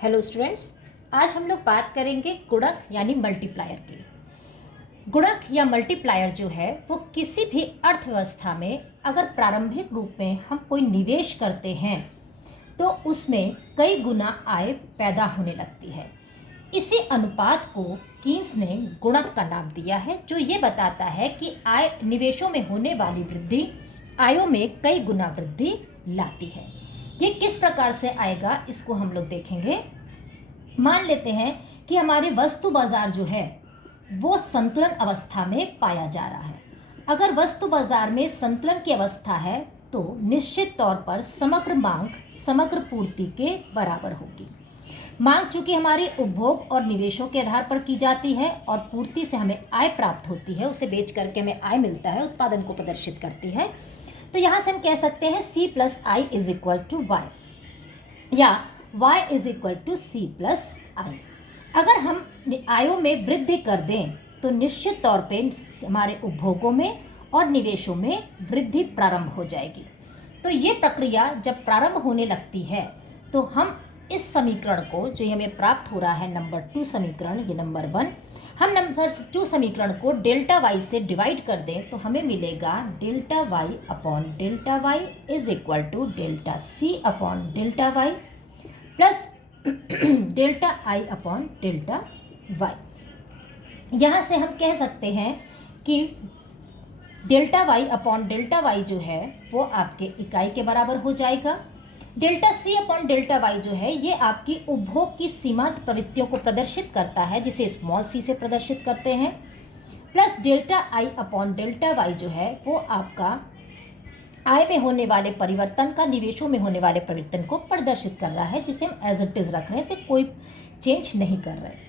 Hello students, आज हम लोग बात करेंगे गुणक यानी मल्टीप्लायर की। गुणक या मल्टीप्लायर जो है वो किसी भी अर्थव्यवस्था में अगर प्रारंभिक रूप में हम कोई निवेश करते हैं तो उसमें कई गुना आय पैदा होने लगती है। इसी अनुपात को कीन्स ने गुणक का नाम दिया है, जो ये बताता है कि आय निवेशों में होने वाली वृद्धि आयों में कई गुना वृद्धि लाती है। ये किस प्रकार से आएगा इसको हम लोग देखेंगे। मान लेते हैं कि हमारे वस्तु बाजार जो है वो संतुलन अवस्था में पाया जा रहा है। अगर वस्तु बाजार में संतुलन की अवस्था है तो निश्चित तौर पर समग्र मांग समग्र पूर्ति के बराबर होगी। मांग चूंकि हमारी उपभोग और निवेशों के आधार पर की जाती है और पूर्ति से हमें आय प्राप्त होती है, उसे बेच करके हमें आय मिलता है, उत्पादन को प्रदर्शित करती है। तो यहाँ से हम कह सकते हैं C + I = Y या Y = C + I। अगर हम आयों में वृद्धि कर दें तो निश्चित तौर पे हमारे उपभोगों में और निवेशों में वृद्धि प्रारंभ हो जाएगी। तो ये प्रक्रिया जब प्रारंभ होने लगती है तो हम इस समीकरण को, जो हमें प्राप्त हो रहा है नंबर 2 समीकरण, ये नंबर 1, हम नंबर 2 समीकरण को डेल्टा वाई से डिवाइड कर दें तो हमें मिलेगा delta Y upon delta Y is equal to delta C upon delta Y plus delta I upon delta Y. यहाँ से हम कह सकते हैं कि delta Y upon delta Y जो है वो आपके इकाई के बराबर हो जाएगा। Delta C upon delta Y जो है ये आपकी उपभोग की सीमांत प्रवृत्तियों को प्रदर्शित करता है, जिसे स्मॉल सी से प्रदर्शित करते हैं, plus delta I upon delta Y जो है वो आपका आय में होने वाले परिवर्तन का निवेशों में होने वाले परिवर्तन को प्रदर्शित कर रहा है, जिसे हम एज इट इज रख रहे हैं, इसमें कोई चेंज नहीं कर रहे।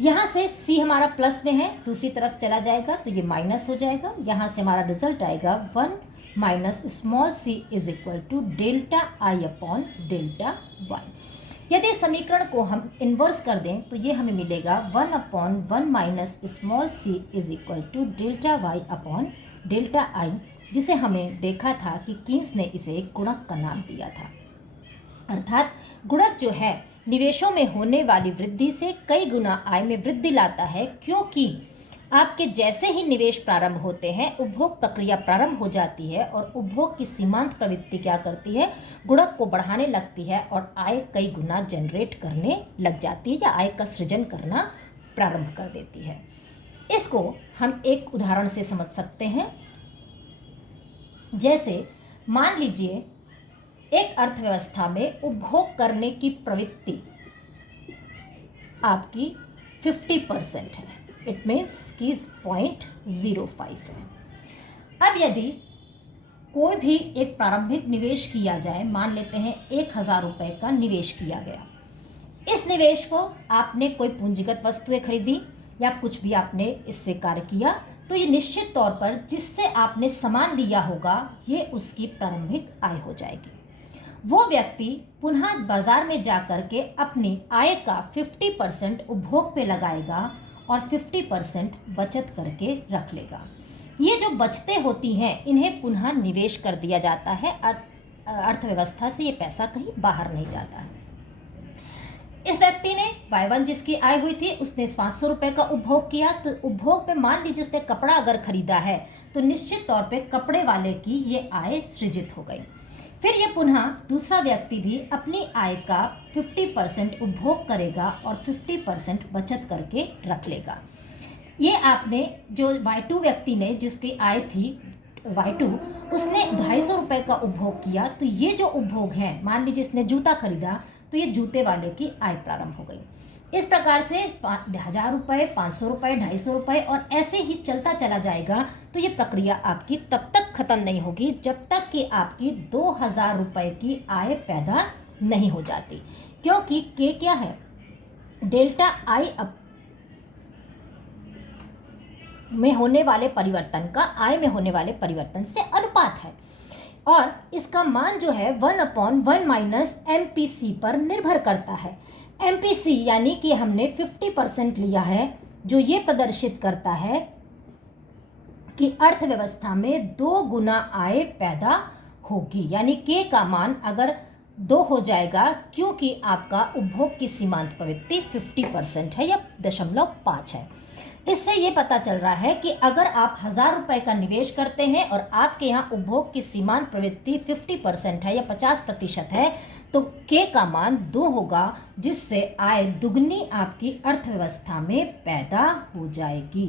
यहाँ से C हमारा प्लस में है, दूसरी तरफ चला जाएगा तो ये माइनस हो जाएगा। यहाँ से हमारा रिजल्ट आएगा 1 - small c = delta I upon delta Y. यदि समीकरण को हम इन्वर्स कर दें तो ये हमें मिलेगा 1/1 - small c = delta Y upon delta I, जिसे हमें देखा था कि कीन्स ने इसे गुणक का नाम दिया था। अर्थात गुणक जो है निवेशों में होने वाली वृद्धि से कई गुना आय में वृद्धि लाता है, क्योंकि आपके जैसे ही निवेश प्रारंभ होते हैं उपभोग प्रक्रिया प्रारंभ हो जाती है और उपभोग की सीमांत प्रवृत्ति क्या करती है, गुणक को बढ़ाने लगती है और आय कई गुना जनरेट करने लग जाती है या आय का सृजन करना प्रारंभ कर देती है। इसको हम एक उदाहरण से समझ सकते हैं। जैसे मान लीजिए एक अर्थव्यवस्था में उपभोग करने की प्रवृत्ति आपकी 50% है, इट मीन्स कि 0.05 है। अब यदि कोई भी एक प्रारंभिक निवेश किया जाए, मान लेते हैं 1000 रुपये का निवेश किया गया। इस निवेश को आपने कोई पूंजीगत वस्तुएं खरीदी या कुछ भी आपने इससे कार्य किया, तो ये निश्चित तौर पर जिससे आपने सामान लिया होगा ये उसकी प्रारंभिक आय हो जाएगी। वो व्यक्ति पुनः बाजार में जाकर के अपनी आय का 50% उपभोग पे लगाएगा और 50% बचत करके रख लेगा। ये जो बचतें होती हैं इन्हें पुनः निवेश कर दिया जाता है। अर्थव्यवस्था से ये पैसा कहीं बाहर नहीं जाता है। इस व्यक्ति ने Y1 जिसकी आय हुई थी उसने 500 रुपये का उपभोग किया, तो उपभोग पे मान लीजिए उसने कपड़ा अगर खरीदा है तो निश्चित तौर पे कपड़े वाले की ये आय सृजित हो गई। फिर ये पुनः दूसरा व्यक्ति भी अपनी आय का 50% उपभोग करेगा और 50% बचत करके रख लेगा। ये आपने जो Y2 व्यक्ति ने जिसकी आय थी Y2 उसने 250 रुपये का उपभोग किया, तो ये जो उपभोग है, मान लीजिए इसने जूता खरीदा तो ये जूते वाले की आय प्रारंभ हो गई। इस प्रकार से 1000 रुपये, 500 रुपये, 250 रुपये और ऐसे ही चलता चला जाएगा। तो ये प्रक्रिया आपकी तब तक खत्म नहीं होगी जब तक कि आपकी 2000 रुपये की आय पैदा नहीं हो जाती, क्योंकि के क्या है, डेल्टा आई में होने वाले परिवर्तन का आय में होने वाले परिवर्तन से अनुपात है और इसका मान जो है 1/1 - MPC पर निर्भर करता है। MPC यानी कि हमने 50% लिया है, जो ये प्रदर्शित करता है कि अर्थव्यवस्था में 2 गुना आय पैदा होगी। यानी के का मान अगर 2 हो जाएगा, क्योंकि आपका उपभोग की सीमांत प्रवृत्ति 50% है या 0.5 है। इससे ये पता चल रहा है कि अगर आप 1000 रुपये का निवेश करते हैं और आपके यहाँ उपभोग की सीमांत प्रवृत्ति 50% है या 50% है, तो के का मान 2 होगा, जिससे आय दुगनी आपकी अर्थव्यवस्था में पैदा हो जाएगी।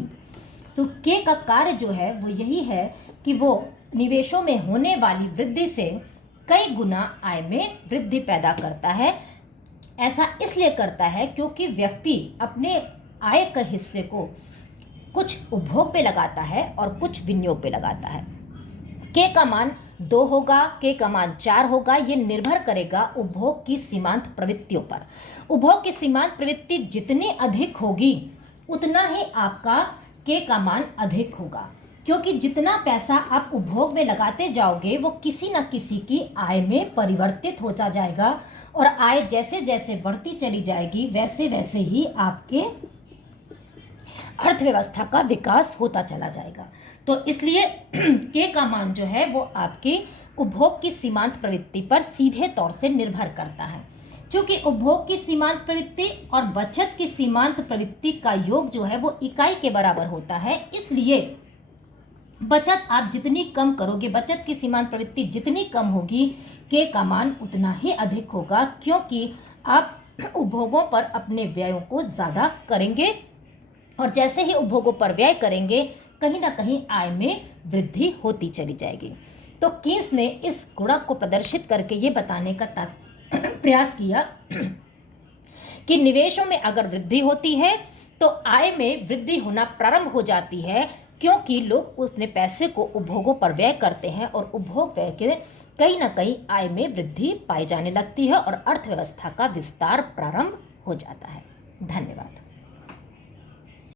तो के का कार्य जो है वो यही है कि वो निवेशों में होने वाली वृद्धि से कई गुना आय में वृद्धि पैदा करता है। ऐसा इसलिए करता है क्योंकि व्यक्ति अपने आय के हिस्से को कुछ उपभोग पे लगाता है और कुछ विनियोग पे लगाता है। के का मान 2 होगा, के का मान 4 होगा, ये निर्भर करेगा उपभोग की सीमांत प्रवृत्तियों पर। उपभोग की सीमांत प्रवृत्ति जितनी अधिक होगी उतना ही आपका के का मान अधिक होगा, क्योंकि जितना पैसा आप उपभोग में लगाते जाओगे वो किसी न किसी की आय में परिवर्तित होता जाएगा, और आय जैसे जैसे बढ़ती चली जाएगी वैसे वैसे ही आपके अर्थव्यवस्था का विकास होता चला जाएगा। तो इसलिए के का मान जो है वो आपके उपभोग की सीमांत प्रवृत्ति पर सीधे तौर से निर्भर करता है। क्योंकि उपभोग की सीमांत प्रवृत्ति और बचत की सीमांत प्रवृत्ति का योग जो है वो इकाई के बराबर होता है, इसलिए बचत आप जितनी कम करोगे, बचत की सीमांत प्रवृत्ति जितनी कम होगी, के का मान उतना ही अधिक होगा, क्योंकि आप उपभोगों पर अपने व्ययों को ज़्यादा करेंगे, और जैसे ही उपभोगों पर व्यय करेंगे कहीं ना कहीं आय में वृद्धि होती चली जाएगी। तो कीन्स ने इस गुणक को प्रदर्शित करके ये बताने का प्रयास किया कि निवेशों में अगर वृद्धि होती है तो आय में वृद्धि होना प्रारंभ हो जाती है, क्योंकि लोग अपने पैसे को उपभोगों पर व्यय करते हैं और उपभोग व्यय के कहीं ना कहीं आय में वृद्धि पाई जाने लगती है और अर्थव्यवस्था का विस्तार प्रारंभ हो जाता है। धन्यवाद।